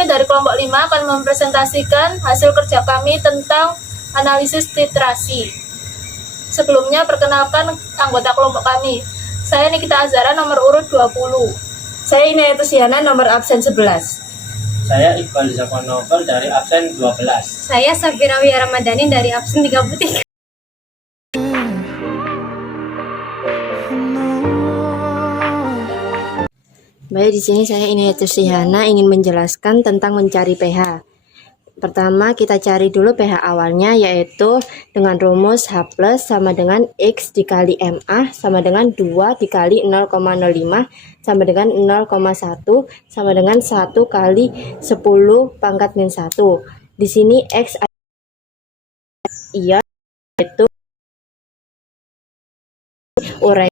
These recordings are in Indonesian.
kami dari kelompok 5 akan mempresentasikan hasil kerja kami tentang analisis titrasi. Sebelumnya perkenalkan anggota kelompok kami. Saya Nikita Azhara nomor urut 20. Saya Inayat Siana nomor absen 11. Saya Iqbal Zakwan Novel dari absen 12. Saya Safira Wia Ramadhani dari absen 33. Baik, di sini saya Inayat Siana ingin menjelaskan tentang mencari pH. Pertama, kita cari dulu pH awalnya, yaitu dengan rumus H+ sama dengan X dikali MA sama dengan 2 dikali 0,05 sama dengan 0,1 sama dengan 1 kali 10 pangkat min 1. Di sini X iya, yaitu uraian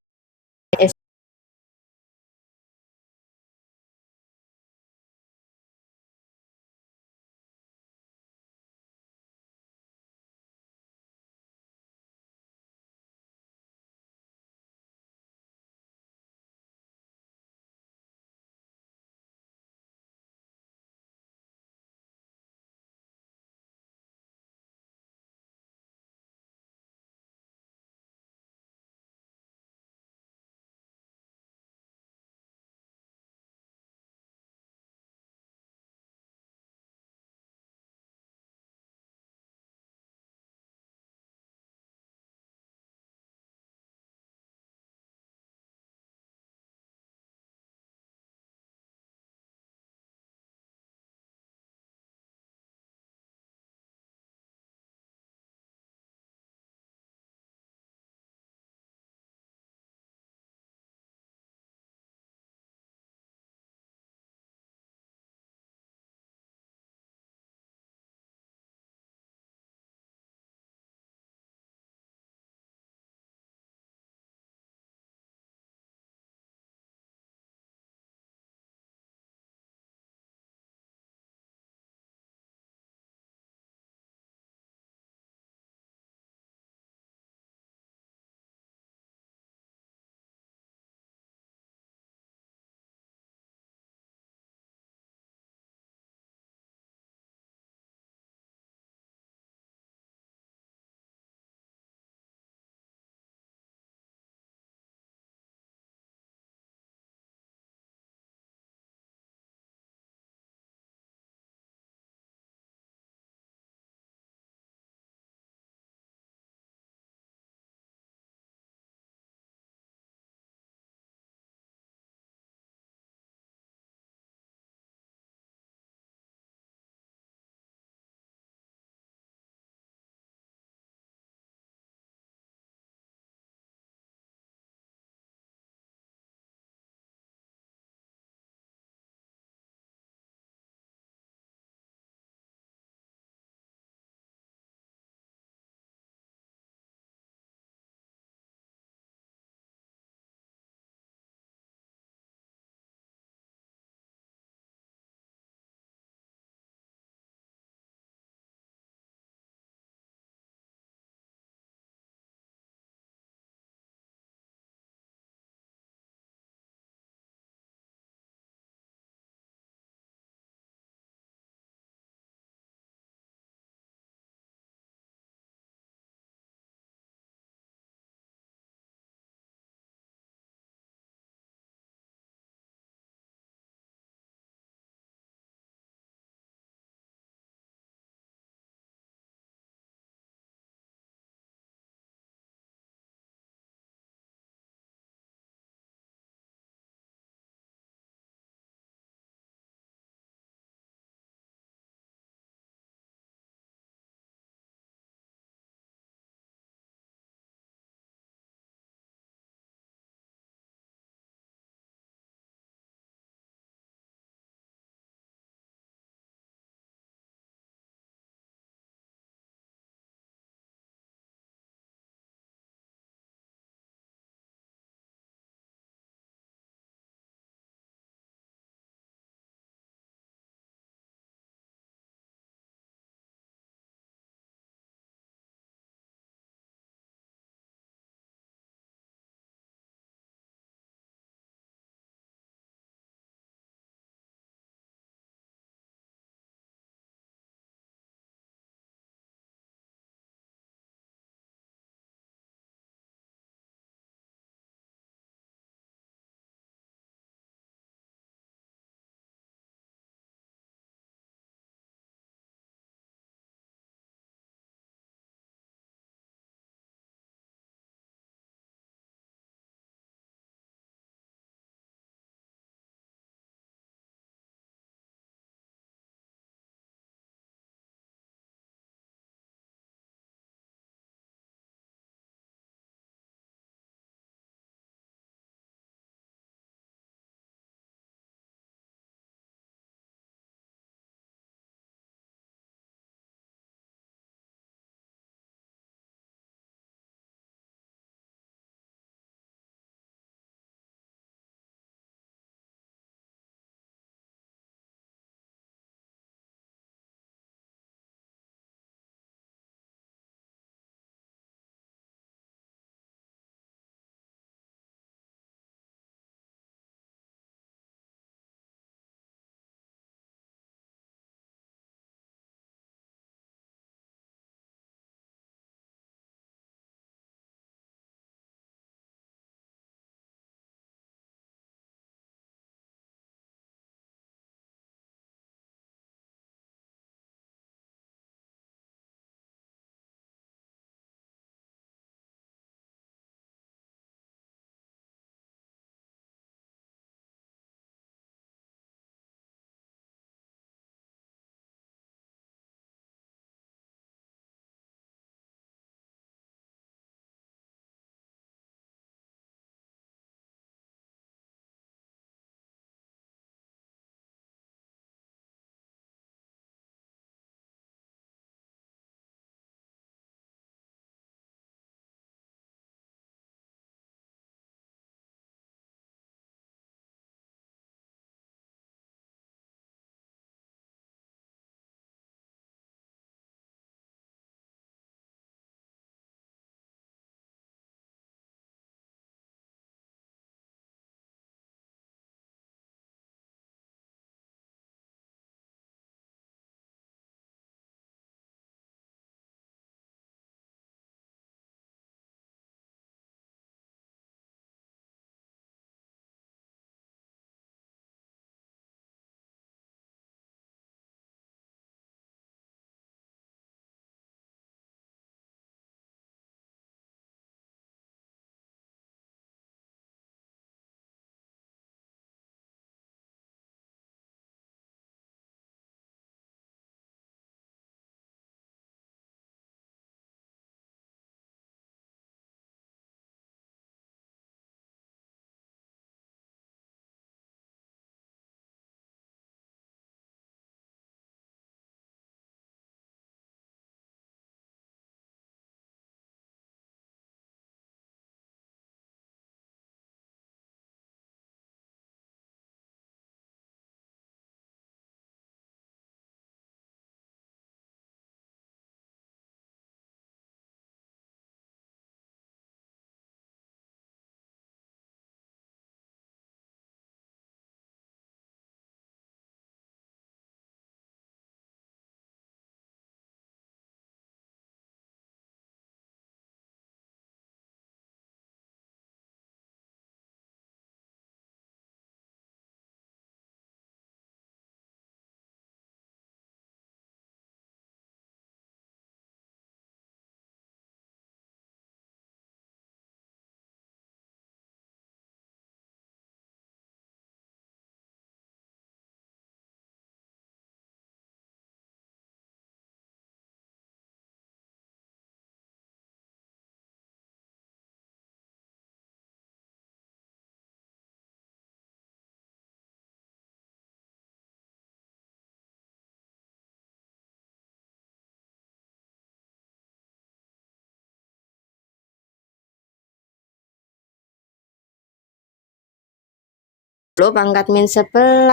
pangkat min 11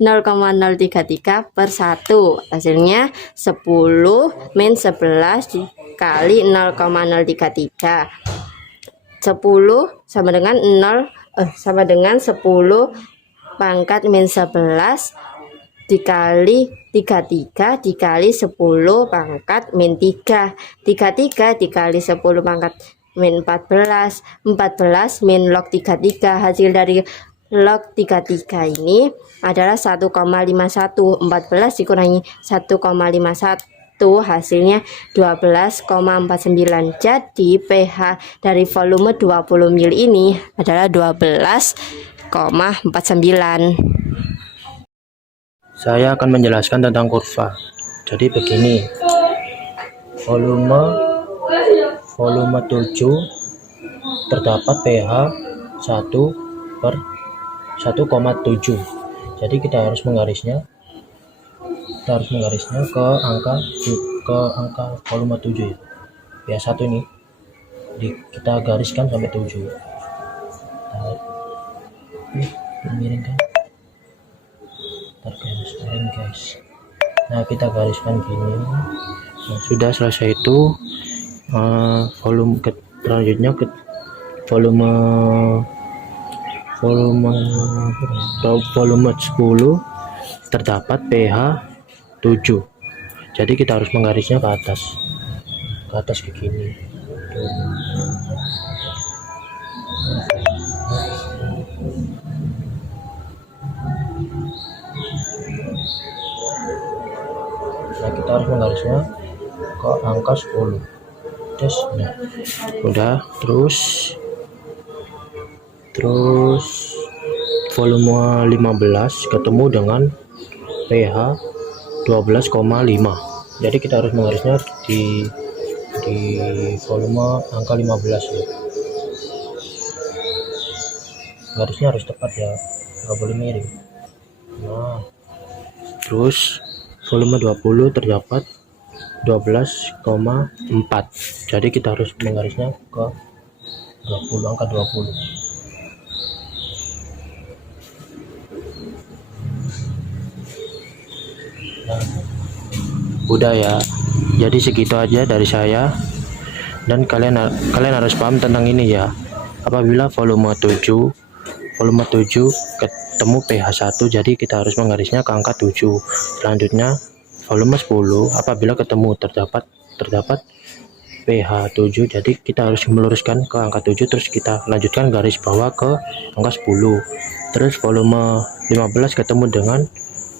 0,033 per 1. Hasilnya 10 min 11 dikali 0,033. 10 sama dengan 10 pangkat min 11 dikali 33 dikali 10 pangkat min 3. 33 dikali 10 pangkat min 14. 14 min log 33. Hasil dari log 33 ini adalah 1,51. 14 dikurangi 1,51 hasilnya 12,49. Jadi pH dari volume 20 ml ini adalah 12,49. Saya akan menjelaskan tentang kurva. Jadi begini, volume 7 terdapat pH 1 per 1,7. Jadi kita harus menggarisnya ke angka volume 7 ya. pH 1 ini kita gariskan sampai 7. Miringkan. Guys, nah kita gariskan gini. Nah, sudah selesai itu volume selanjutnya ke volume 10 terdapat pH 7. Jadi kita harus menggarisnya ke atas begini. Nah, kita harus menggarisnya ke angka 10. Nah, udah. Terus volume 15 ketemu dengan pH 12,5. Jadi kita harus menggarisnya di volume angka 15 ya. Garisnya harus tepat ya, nggak boleh miring. Nah, terus volume 20 terdapat 12,4. Jadi kita harus menggarisnya ke 20, angka 20. Nah, udah ya. Jadi segitu aja dari saya. Dan kalian harus paham tentang ini ya. Apabila volume 7 ketemu pH 1, jadi kita harus menggarisnya ke angka 7. Selanjutnya volume 10 apabila ketemu terdapat pH 7, jadi kita harus meluruskan ke angka 7, terus kita lanjutkan garis bawah ke angka 10. Terus volume 15 ketemu dengan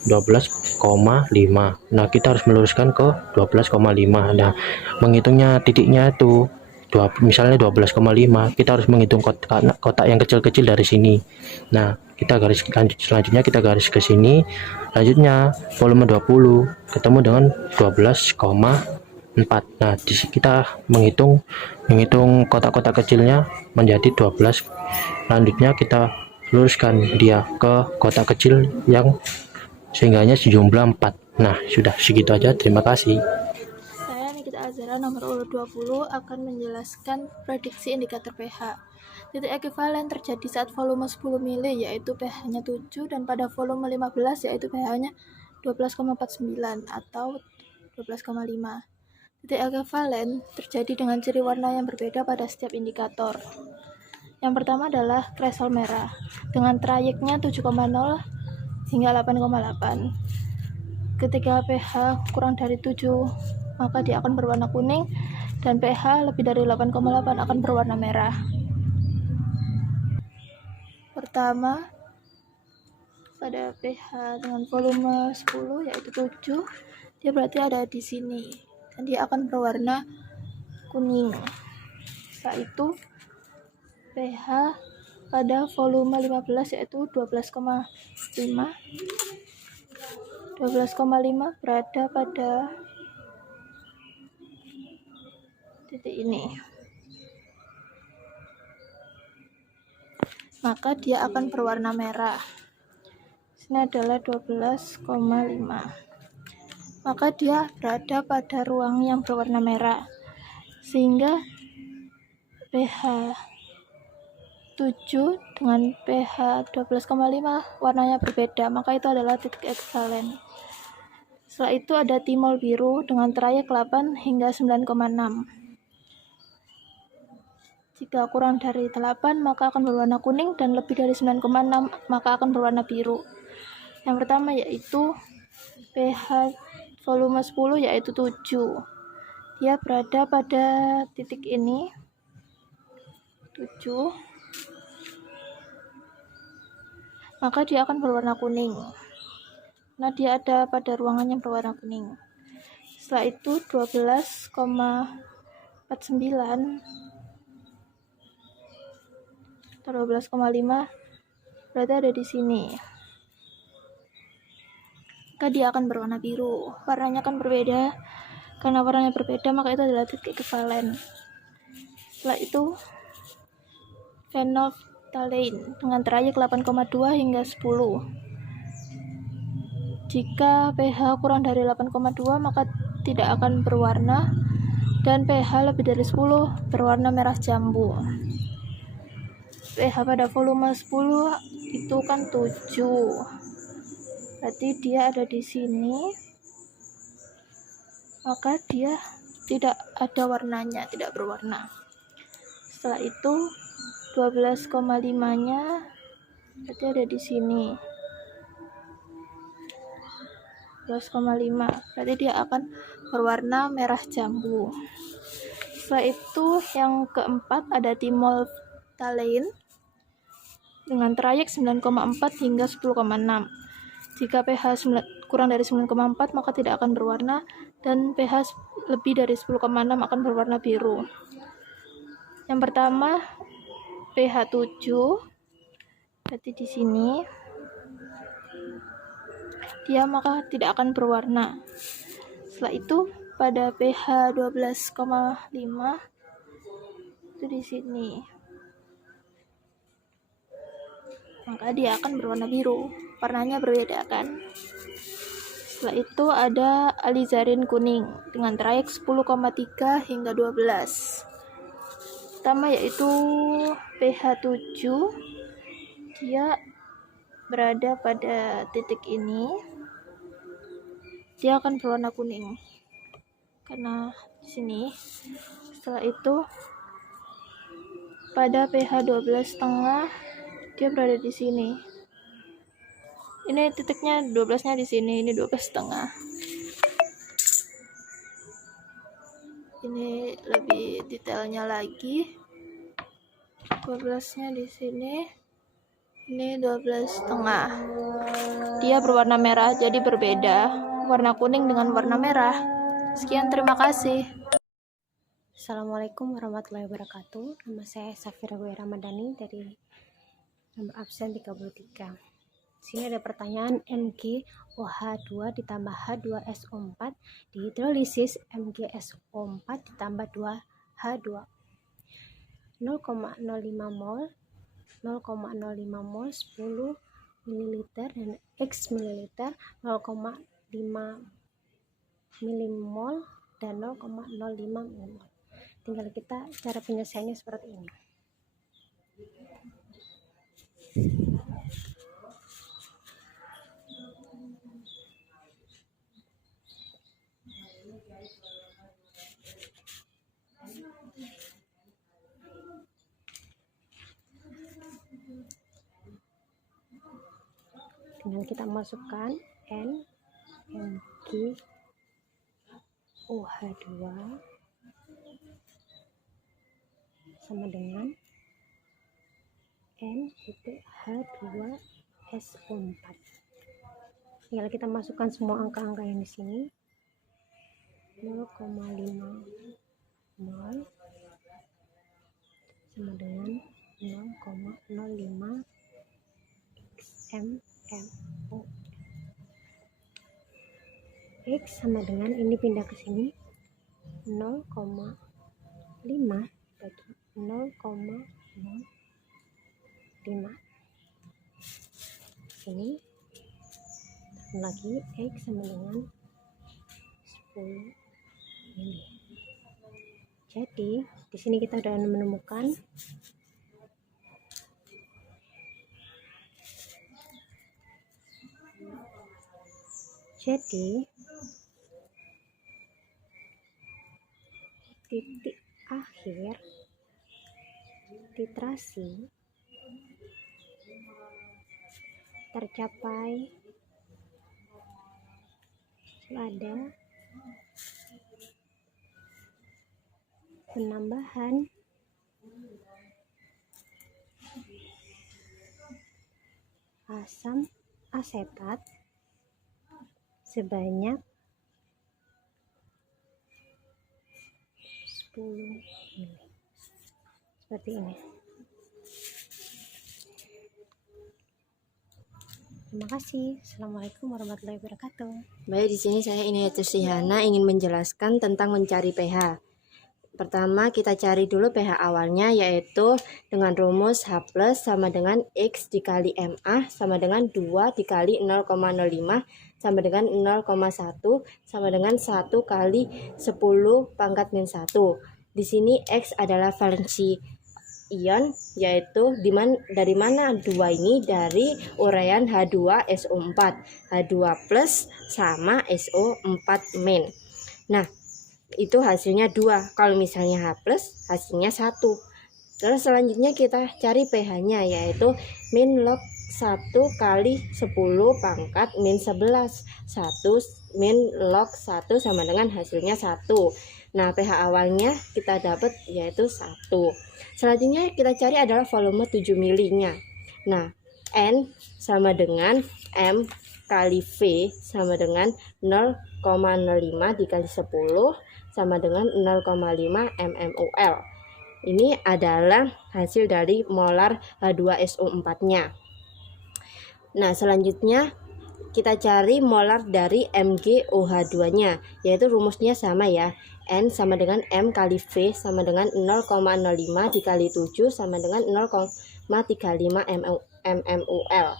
12,5. Nah, kita harus meluruskan ke 12,5. Nah, menghitungnya titiknya itu misalnya 12,5, kita harus menghitung kotak yang kecil-kecil dari sini. Nah, kita garis selanjutnya kita garis ke sini. Selanjutnya volume 20 ketemu dengan 12,4. Nah, kita menghitung kotak-kotak kecilnya menjadi 12. Selanjutnya kita luruskan dia ke kotak kecil yang sehingganya sejumlah 4. Nah, sudah segitu aja. Terima kasih. Saya Nikita Azhara nomor urut 20 akan menjelaskan prediksi indikator pH. Titik ekuivalen terjadi saat volume 10 ml yaitu pH-nya 7 dan pada volume 15 yaitu pH-nya 12,49 atau 12,5. Titik ekuivalen terjadi dengan ciri warna yang berbeda pada setiap indikator. Yang pertama adalah threshold merah dengan trayeknya 7,0 hingga 8,8. Ketika pH kurang dari 7, maka dia akan berwarna kuning, dan pH lebih dari 8,8 akan berwarna merah. Pertama, pada pH dengan volume 10 yaitu 7, dia berarti ada di sini dan dia akan berwarna kuning. Setelah itu pH pada volume 15 yaitu 12,5 berada pada titik ini, maka dia akan berwarna merah. Ini adalah 12,5, maka dia berada pada ruang yang berwarna merah, sehingga pH 7 dengan pH 12,5 warnanya berbeda, maka itu adalah titik ekvivalen. Setelah itu ada timol biru dengan trayek 8 hingga 9,6. Jika kurang dari 8 maka akan berwarna kuning, dan lebih dari 9,6 maka akan berwarna biru. Yang pertama yaitu pH volume 10 yaitu 7. Dia berada pada titik ini 7, maka dia akan berwarna kuning. Nah, dia ada pada ruangan yang berwarna kuning. Setelah itu 12,49 atau 12,5 berarti ada di sini. Maka dia akan berwarna biru. Warnanya akan berbeda. Karena warnanya berbeda, maka itu adalah titik ekvivalen. Setelah itu phenolphthalein dengan trayek 8,2 hingga 10. Jika pH kurang dari 8,2 maka tidak akan berwarna, dan pH lebih dari 10 berwarna merah jambu. pH pada volume 10 itu kan 7. Berarti dia ada di sini. Maka dia tidak ada warnanya, tidak berwarna. Setelah itu 12,5-nya berarti ada di sini. 12,5 berarti dia akan berwarna merah jambu. Setelah itu yang keempat ada timolphthalein dengan trayek 9,4 hingga 10,6. Jika pH kurang dari 9,4 maka tidak akan berwarna, dan pH lebih dari 10,6 akan berwarna biru. Yang pertama pH 7 berarti di sini. Dia maka tidak akan berwarna. Setelah itu pada pH 12,5 itu di sini. Maka dia akan berwarna biru. Warnanya berbeda kan? Setelah itu ada alizarin kuning dengan trayek 10,3 hingga 12. Pertama yaitu pH 7. Dia berada pada titik ini. Dia akan berwarna kuning karena di sini. Setelah itu pada pH 12,5 dia berada di sini. Ini titiknya 12-nya di sini, ini 12,5. Ini lebih detailnya lagi. 12-nya di sini. Ini 12,5. Dia berwarna merah, jadi berbeda. Warna kuning dengan warna merah. Sekian, terima kasih. Assalamualaikum warahmatullahi wabarakatuh. Nama saya Safira Gue Ramadhani dari nomor absen 33. Sini ada pertanyaan MgOH2 ditambah H2SO4 dihidrolisis MgSO4 ditambah 2H2 0,05 mol 0,05 mol 10 ml dan X ml 0,5 milimol dan 0,05 milimol. Tinggal kita cara penyelesaiannya seperti ini. Tinggal kita masukkan MgOH2 sama dengan N-H2SO4. Tinggal kita masukkan semua angka-angka yang di sini. 0,5 mol sama dengan 0,05 XmMO. X sama dengan ini pindah ke sini 0,5 bagi 0,05. Sini lagi X sama dengan 10 mili. Jadi di sini kita sudah menemukan Jadi titik akhir titrasi tercapai pada penambahan asam asetat sebanyak 10 mili. Seperti ini. Terima kasih. Assalamualaikum warahmatullahi wabarakatuh. Baik, di sini saya Inayatus Rihana ingin menjelaskan tentang mencari pH. Pertama, kita cari dulu pH awalnya, yaitu dengan rumus H+ sama dengan X dikali MA sama dengan 2 dikali 0,05 sama dengan 0,1 sama dengan 1 kali 10 pangkat min 1. Di sini X adalah valensi ion, yaitu dari mana 2 ini? Dari uraian H2SO4, H2 plus sama SO4 min. Nah, itu hasilnya 2. Kalau misalnya H plus, hasilnya 1. Terus selanjutnya kita cari pH-nya, yaitu min log 1 kali 10 pangkat min 11. 1 min log 1 sama dengan hasilnya 1. Nah, pH awalnya kita dapat yaitu 1. Selanjutnya kita cari adalah volume 7 mili-nya. Nah, N sama dengan M kali V sama dengan 0,05 dikali 10 sama dengan 0,5 mmol. Ini adalah hasil dari molar H2SO4-nya. Nah, selanjutnya kita cari molar dari MgOH2-nya, yaitu rumusnya sama ya. N sama dengan M kali V sama dengan 0,05 dikali 7 sama dengan 0,35 mmol.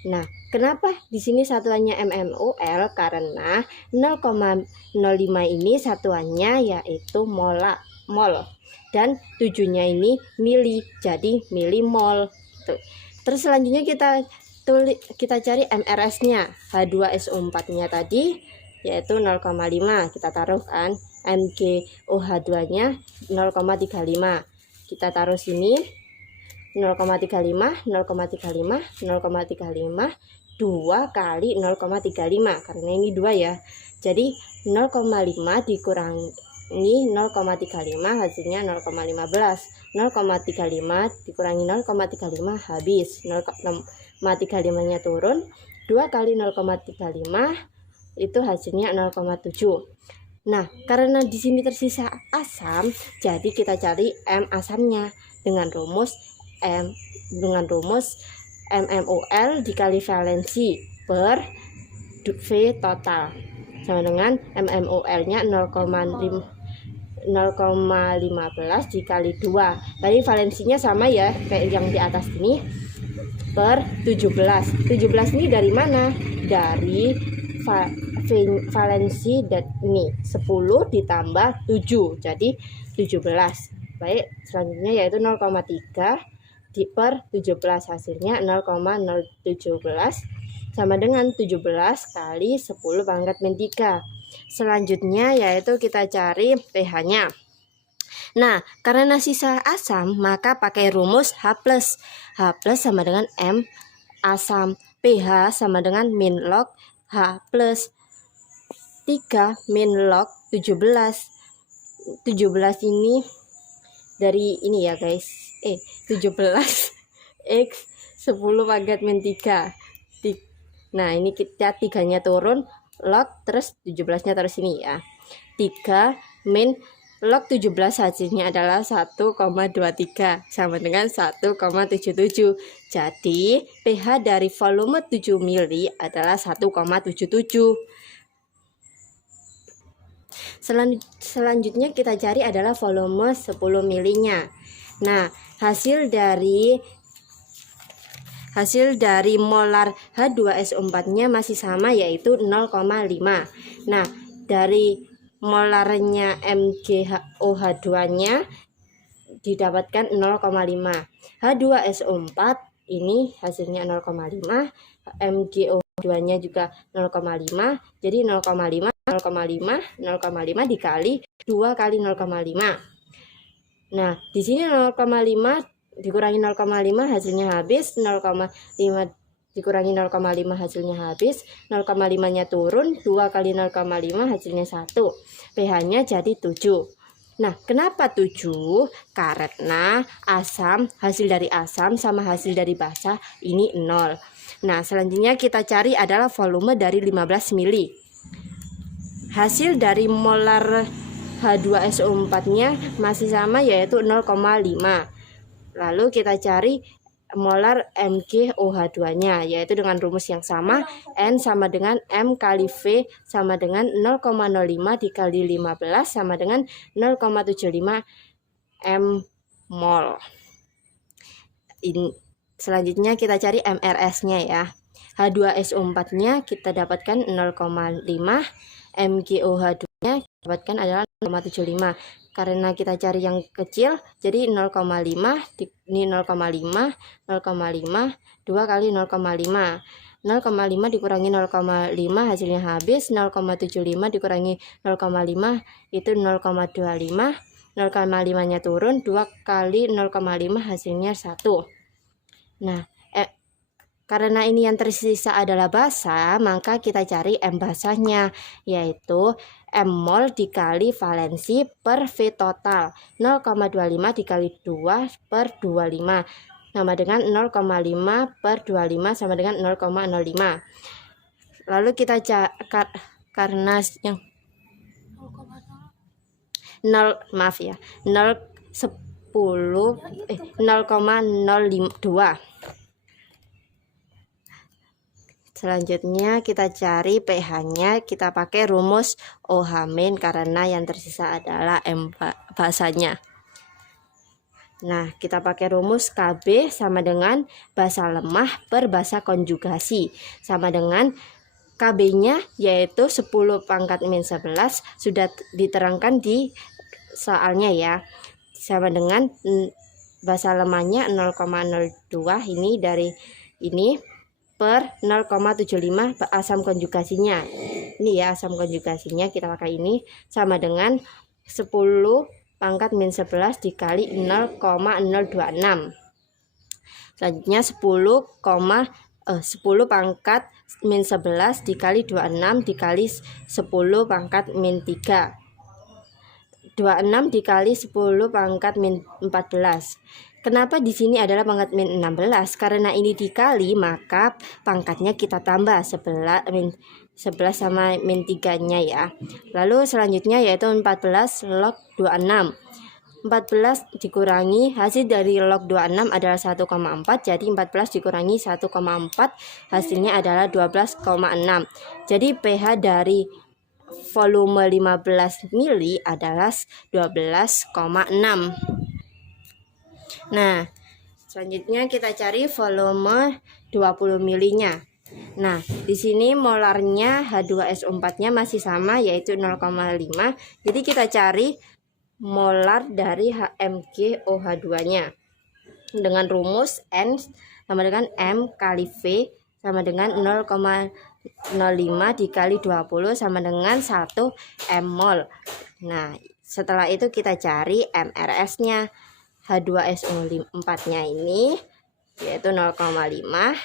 Nah, kenapa di sini satuannya mmol? Karena 0,05 ini satuannya yaitu mol dan 7-nya ini mili, jadi milimol. Terus selanjutnya kita cari MRS-nya, H2SO4-nya tadi yaitu 0,5, kita taruh kan. MgOH2-nya 0,35, kita taruh sini 0,35 0,35 0,35 2 kali 0,35, karena ini 2 ya. Jadi 0,5 dikurangi 0,35 hasilnya 0,15. 0,35 dikurangi 0,35 habis. 0,35 nya turun, 2 kali 0,35 itu hasilnya 0,7. Nah, karena di sini tersisa asam, jadi kita cari M asamnya dengan rumus mmol dikali valensi per V total sama dengan mmol-nya 0,15 dikali 2. Tadi valensinya sama ya kayak yang di atas ini, per 17. 17 ini dari mana? Dari valensi ini 10 ditambah 7, jadi 17. Baik, selanjutnya yaitu 0,3 per 17, hasilnya 0,017 sama dengan 17 kali 10 pangkat min 3. Selanjutnya yaitu kita cari pH-nya. Nah, karena sisa asam maka pakai rumus H+. H+ sama dengan M asam, pH sama dengan min log H plus 3 min log 17. 17 ini dari ini ya guys, 17 X 10 pangkat min 3. Nah, ini kita 3-nya turun, log terus 17-nya terus sini ya. 3 min log 17 hasilnya adalah 1,23 sama dengan 1,77. Jadi pH dari volume 7 mili adalah 1,77. Selanjutnya kita cari adalah volume 10 milinya. Nah, hasil dari molar H2SO4-nya masih sama yaitu 0,5. Nah, dari molarnya MgOH2-nya didapatkan 0,5. H2SO4 ini hasilnya 0,5, MgO 2-nya juga 0,5. Jadi 0,5 dikali 2 kali 0,5. Nah, di sini 0,5 dikurangi 0,5 hasilnya habis, 0,5 dikurangi 0,5 hasilnya habis, 0,5-nya turun, 2 kali 0,5 hasilnya 1. pH-nya jadi 7. Nah, kenapa 7? Karena hasil dari asam sama hasil dari basa ini 0. Nah, selanjutnya kita cari adalah volume dari 15 mili. Hasil dari molar H2SO4-nya masih sama, yaitu 0,5. Lalu kita cari molar MgOH2-nya, yaitu dengan rumus yang sama, N sama dengan M kali V sama dengan 0,05 dikali 15 sama dengan 0,75 M mol. Selanjutnya kita cari MRS-nya ya. H2SO4-nya kita dapatkan 0,5, MgOH2-nya dapatkan adalah 0,75. Karena kita cari yang kecil, jadi 0,5 ini 0,5 2 kali 0,5. 0,5 dikurangi 0,5 hasilnya habis, 0,75 dikurangi 0,5 itu 0,25. 0,5-nya turun, 2 kali 0,5 hasilnya 1. Nah, karena ini yang tersisa adalah basa, maka kita cari M basahnya, yaitu M mol dikali valensi per V total. 0,25 dikali 2 per 25 sama dengan 0,5 per 25 sama dengan 0,05. Lalu kita karena yang 0 maaf ya 0,02. Selanjutnya kita cari pH-nya, kita pakai rumus OH- karena yang tersisa adalah M basanya. Nah, kita pakai rumus Kb sama dengan basa lemah per basa konjugasi, sama dengan Kb-nya yaitu 10 pangkat min 11, sudah diterangkan di soalnya ya, sama dengan basa lemahnya 0,02 ini dari ini per 0,75 asam konjugasinya. Ini ya asam konjugasinya, kita pakai ini sama dengan 10 pangkat min 11 dikali 0,026. Selanjutnya 10 pangkat min 11 dikali 26 dikali 10 pangkat min 3. 26 dikali 10 pangkat min 14. Kenapa di sini adalah pangkat min 16? Karena ini dikali, maka pangkatnya kita tambah 11 sama min 3-nya ya. Lalu selanjutnya yaitu 14 log 26. 14 dikurangi hasil dari log 26 adalah 1,4, jadi 14 dikurangi 1,4 hasilnya adalah 12,6. Jadi pH dari volume 15 mili adalah 12,6. Nah, selanjutnya kita cari volume 20 milinya. Nah, di sini molarnya H2SO4-nya masih sama, yaitu 0,5. Jadi kita cari molar dari MgOH2-nya dengan rumus N sama dengan M kali V sama dengan 0,05 dikali 20 sama dengan 1 M mol. Nah, setelah itu kita cari MRS-nya. H2SO4-nya ini yaitu 0,5,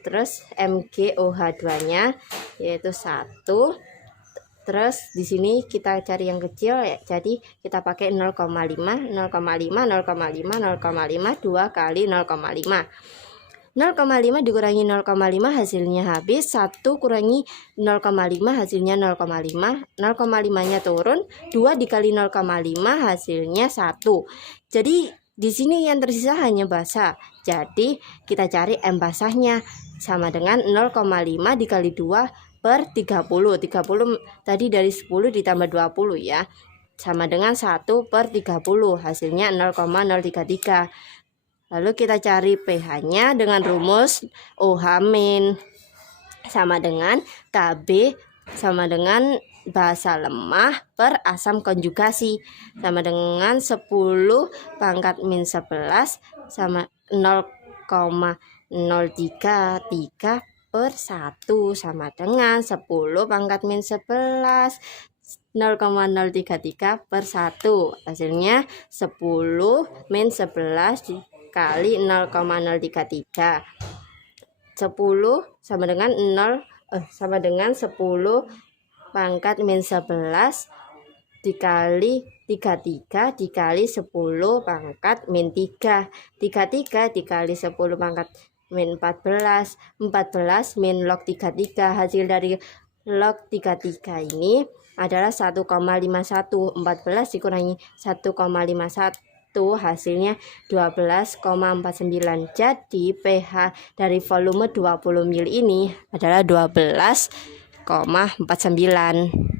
terus MgOH2-nya yaitu 1. Terus di sini kita cari yang kecil ya, jadi kita pakai 0,5 2 kali 0,5. 0,5 dikurangi 0,5 hasilnya habis, 1 kurangi 0,5 hasilnya 0,5. 0,5-nya turun, 2 dikali 0,5 hasilnya 1. Jadi di sini yang tersisa hanya basa. Jadi kita cari M basahnya sama dengan 0,5 dikali 2 per 30. 30 tadi dari 10 ditambah 20 ya. Sama dengan 1 per 30, hasilnya 0,033. Lalu kita cari pH-nya dengan rumus OH- sama dengan Kb sama dengan basa lemah per asam konjugasi sama dengan 10 pangkat min 11 sama 0,033 per 1 sama dengan 10 pangkat min 11 0,033 per 1. Hasilnya 10 min 11 dikali 0,033. 10 sama dengan 10 pangkat min 11 dikali 33 dikali 10 pangkat min 3. 33 dikali 10 pangkat min 14. 14 min log 33. Hasil dari log 33 ini adalah 1,51. 14 dikurangi 1,51 hasilnya 12,49. Jadi pH dari volume 20 ml ini adalah 12,49.